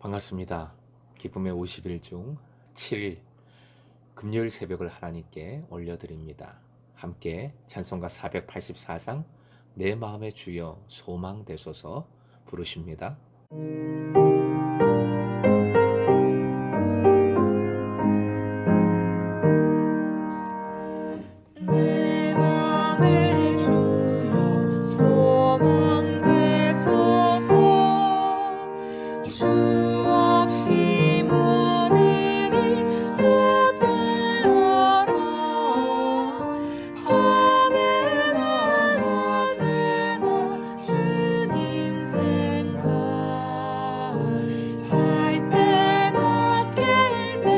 반갑습니다. 기쁨의 50일 중 7일 금요일 새벽을 하나님께 올려드립니다. 함께 찬송가 484장 내 마음의 주여 소망 되소서 부르십니다. 내 맘의 주여 소망 되소서. 주 없이 모든 일 헛되어라. 밤에나 낮에나 주님 생각, 잘 때나 깰 때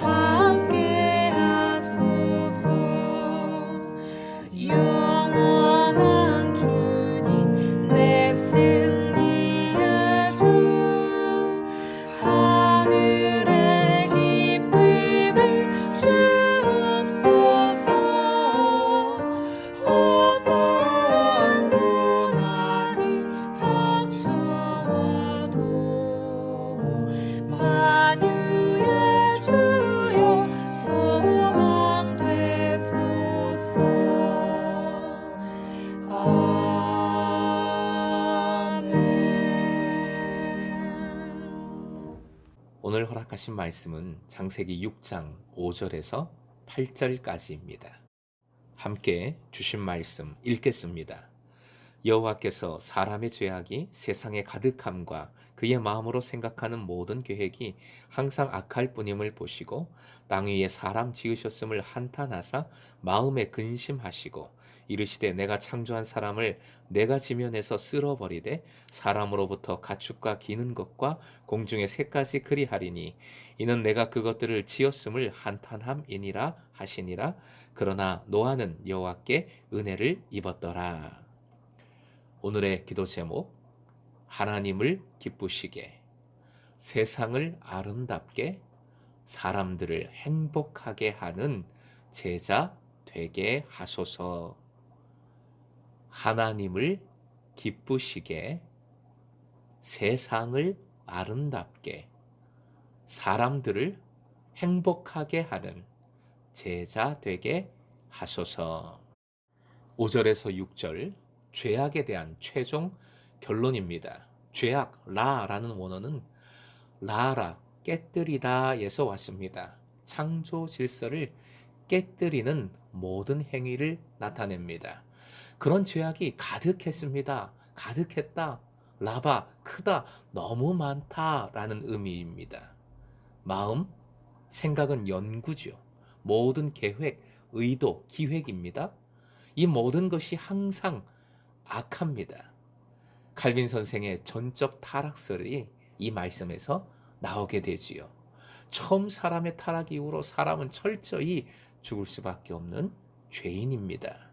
함께 하소서. 영원한 주님 내 승리의 주, 하늘의 기쁨을 주옵소서. 어떠한 고난이 닥쳐와도 만유의 주여 소망 되소서. 아멘. 오늘 허락하신 말씀은 창세기 6장 5절에서 8절까지입니다. 함께 주신 말씀 읽겠습니다. 여호와께서 사람의 죄악이 세상에 가득함과 그의 마음으로 생각하는 모든 계획이 항상 악할 뿐임을 보시고 땅 위에 사람 지으셨음을 한탄하사 마음에 근심하시고 이르시되 내가 창조한 사람을 내가 지면에서 쓸어버리되 사람으로부터 가축과 기는 것과 공중의 새까지 그리하리니 이는 내가 그것들을 지었음을 한탄함이니라 하시니라. 그러나 노아는 여호와께 은혜를 입었더라. 오늘의 기도 제목, 하나님을 기쁘시게, 세상을 아름답게, 사람들을 행복하게 하는 제자 되게 하소서. 하나님을 기쁘시게, 세상을 아름답게, 사람들을 행복하게 하는 제자 되게 하소서. 5절에서 6절, 죄악에 대한 최종 결론입니다. 죄악, 라라는 원어는 라라, 깨뜨리다에서 왔습니다. 창조 질서를 깨뜨리는 모든 행위를 나타냅니다. 그런 죄악이 가득했습니다. 가득했다, 라바, 크다, 너무 많다라는 의미입니다. 마음, 생각은 연구죠. 모든 계획, 의도, 기획입니다. 이 모든 것이 항상 악합니다. 칼빈 선생의 전적 타락설이 이 말씀에서 나오게 되지요. 처음 사람의 타락 이후로 사람은 철저히 죽을 수밖에 없는 죄인입니다.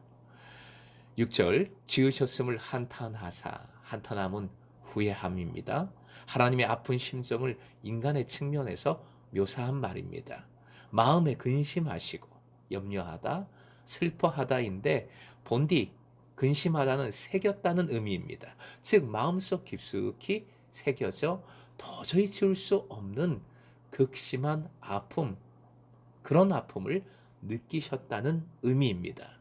6절, 지으셨음을 한탄하사, 한탄함은 후회함입니다. 하나님의 아픈 심정을 인간의 측면에서 묘사한 말입니다. 마음에 근심하시고 염려하다, 슬퍼하다인데 본디 근심하다는 새겼다는 의미입니다. 즉 마음속 깊숙이 새겨져 도저히 지울 수 없는 극심한 아픔, 그런 아픔을 느끼셨다는 의미입니다.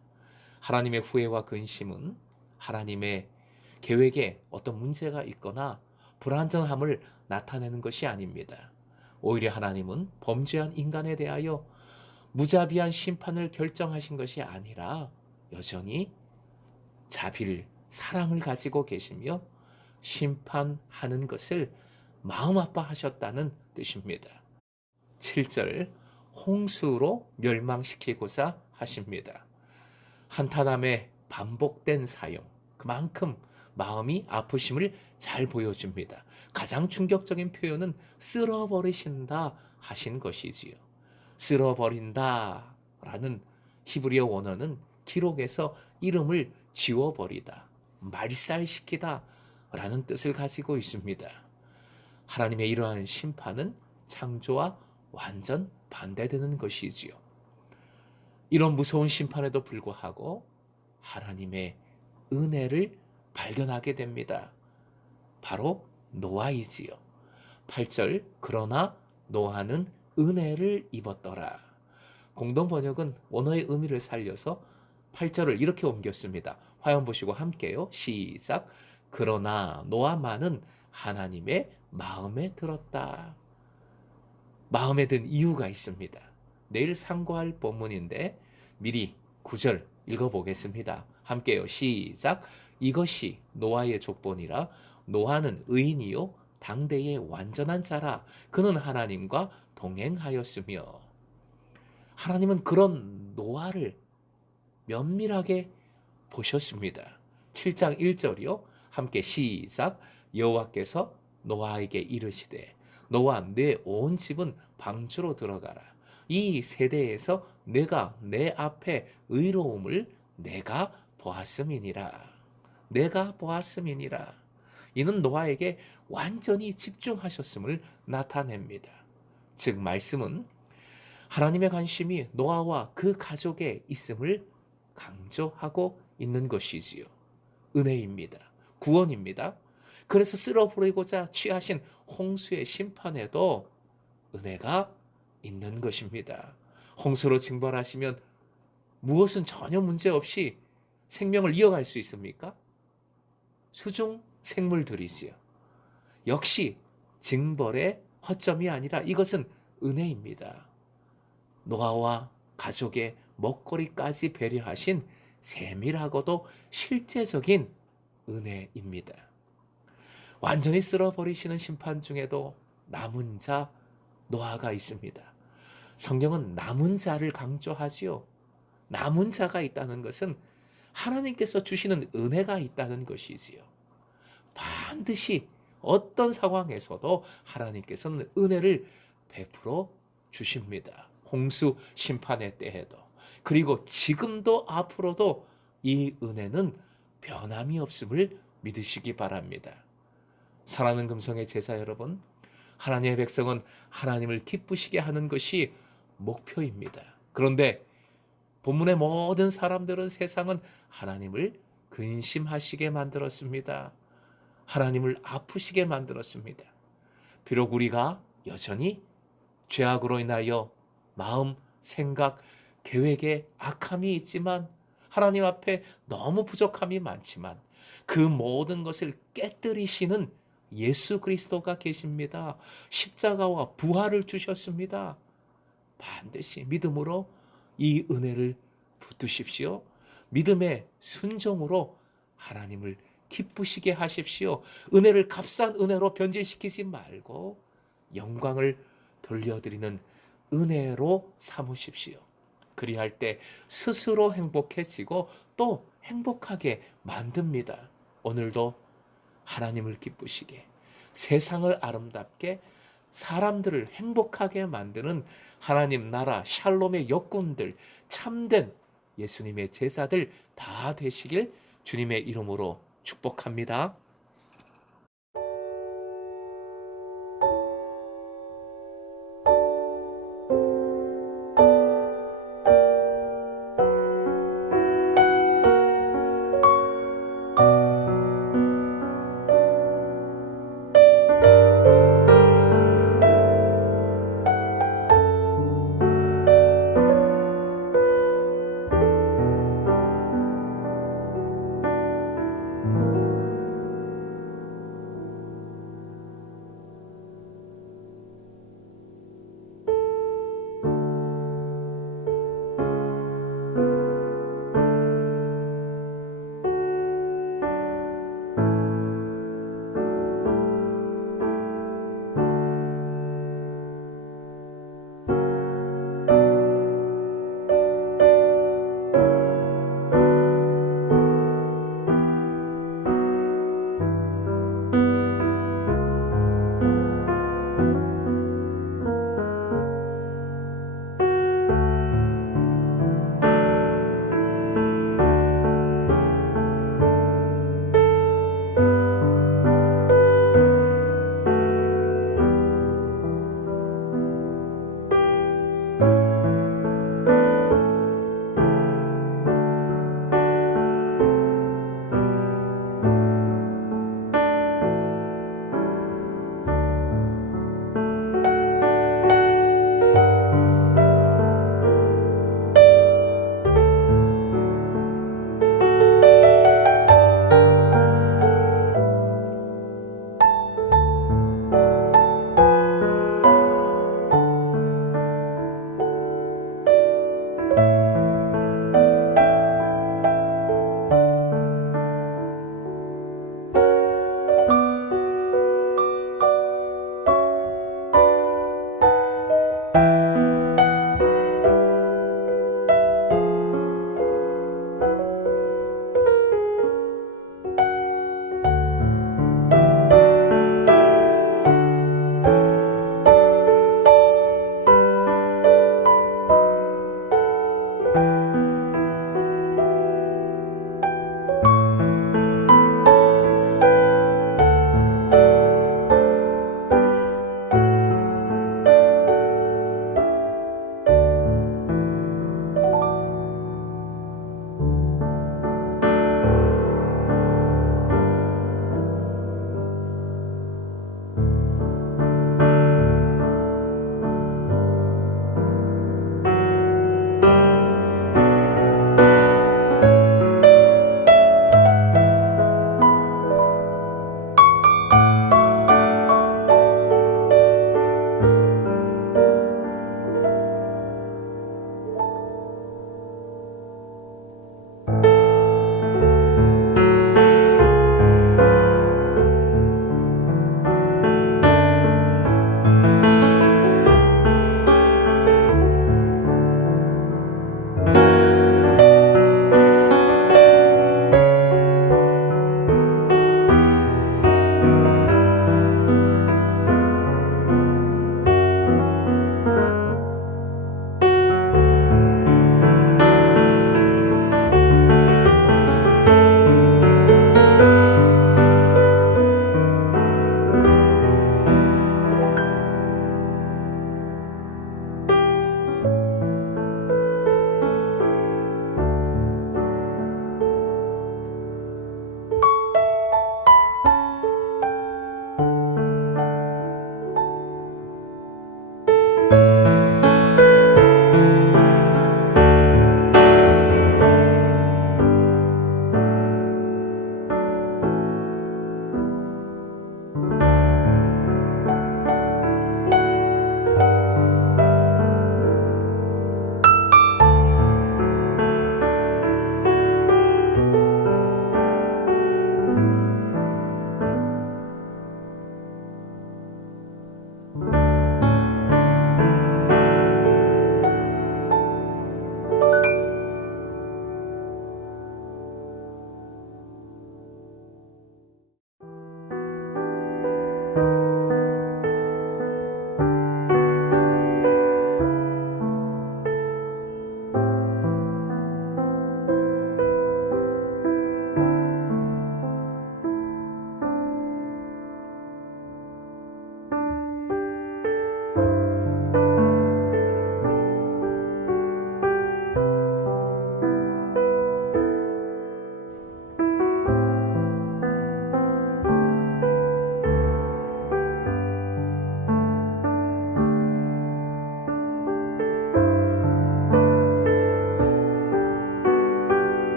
하나님의 후회와 근심은 하나님의 계획에 어떤 문제가 있거나 불완전함을 나타내는 것이 아닙니다. 오히려 하나님은 범죄한 인간에 대하여 무자비한 심판을 결정하신 것이 아니라 여전히 자비를, 사랑을 가지고 계시며 심판하는 것을 마음 아파하셨다는 뜻입니다. 7절, 홍수로 멸망시키고자 하십니다. 한탄함의 반복된 사용, 그만큼 마음이 아프심을 잘 보여줍니다. 가장 충격적인 표현은 쓸어버리신다 하신 것이지요. 쓸어버린다 라는 히브리어 원어는 기록에서 이름을 지워버리다, 말살시키다 라는 뜻을 가지고 있습니다. 하나님의 이러한 심판은 창조와 완전 반대되는 것이지요. 이런 무서운 심판에도 불구하고 하나님의 은혜를 발견하게 됩니다. 바로 노아이지요. 8절 그러나 노아는 은혜를 입었더라. 공동 번역은 원어의 의미를 살려서 8절을 이렇게 옮겼습니다. 화면 보시고 함께요. 시작. 그러나 노아만은 하나님의 마음에 들었다. 마음에 든 이유가 있습니다. 내일 상고할 본문인데 미리 9절 읽어보겠습니다. 함께요. 시작. 이것이 노아의 족본이라. 노아는 의인이요 당대의 완전한 자라. 그는 하나님과 동행하였으며. 하나님은 그런 노아를 면밀하게 보셨습니다. 7장 1절이요. 함께 시작. 여호와께서 노아에게 이르시되 너와 내 온 집은 방주로 들어가라. 이 세대에서 내가 내 앞에 의로움을 내가 보았음이니라. 내가 보았음이니라. 이는 노아에게 완전히 집중하셨음을 나타냅니다. 즉 말씀은 하나님의 관심이 노아와 그 가족에 있음을 강조하고 있는 것이지요. 은혜입니다. 구원입니다. 그래서 쓸어버리고자 취하신 홍수의 심판에도 은혜가 있는 것입니다. 홍수로 징벌하시면 무엇은 전혀 문제 없이 생명을 이어갈 수 있습니까? 수중 생물들이지요. 역시 징벌의 허점이 아니라 이것은 은혜입니다. 노아와 가족의 먹거리까지 배려하신 세밀하고도 실제적인 은혜입니다. 완전히 쓸어버리시는 심판 중에도 남은 자 노아가 있습니다. 성경은 남은 자를 강조하지요. 남은 자가 있다는 것은 하나님께서 주시는 은혜가 있다는 것이지요. 반드시 어떤 상황에서도 하나님께서는 은혜를 베풀어 주십니다. 홍수 심판의 때에도. 그리고 지금도 앞으로도 이 은혜는 변함이 없음을 믿으시기 바랍니다. 사랑하는 금성의 제자 여러분, 하나님의 백성은 하나님을 기쁘시게 하는 것이 목표입니다. 그런데 본문의 모든 사람들은 세상은 하나님을 근심하시게 만들었습니다. 하나님을 아프시게 만들었습니다. 비록 우리가 여전히 죄악으로 인하여 마음, 생각, 계획에 악함이 있지만 하나님 앞에 너무 부족함이 많지만 그 모든 것을 깨뜨리시는 예수 그리스도가 계십니다. 십자가와 부활을 주셨습니다. 반드시 믿음으로 이 은혜를 붙드십시오. 믿음의 순종으로 하나님을 기쁘시게 하십시오. 은혜를 값싼 은혜로 변질시키지 말고 영광을 돌려드리는 은혜로 삼으십시오. 그리할 때 스스로 행복해지고 또 행복하게 만듭니다. 오늘도 하나님을 기쁘시게, 세상을 아름답게, 사람들을 행복하게 만드는 하나님 나라 샬롬의 역군들, 참된 예수님의 제자들 다 되시길 주님의 이름으로 축복합니다.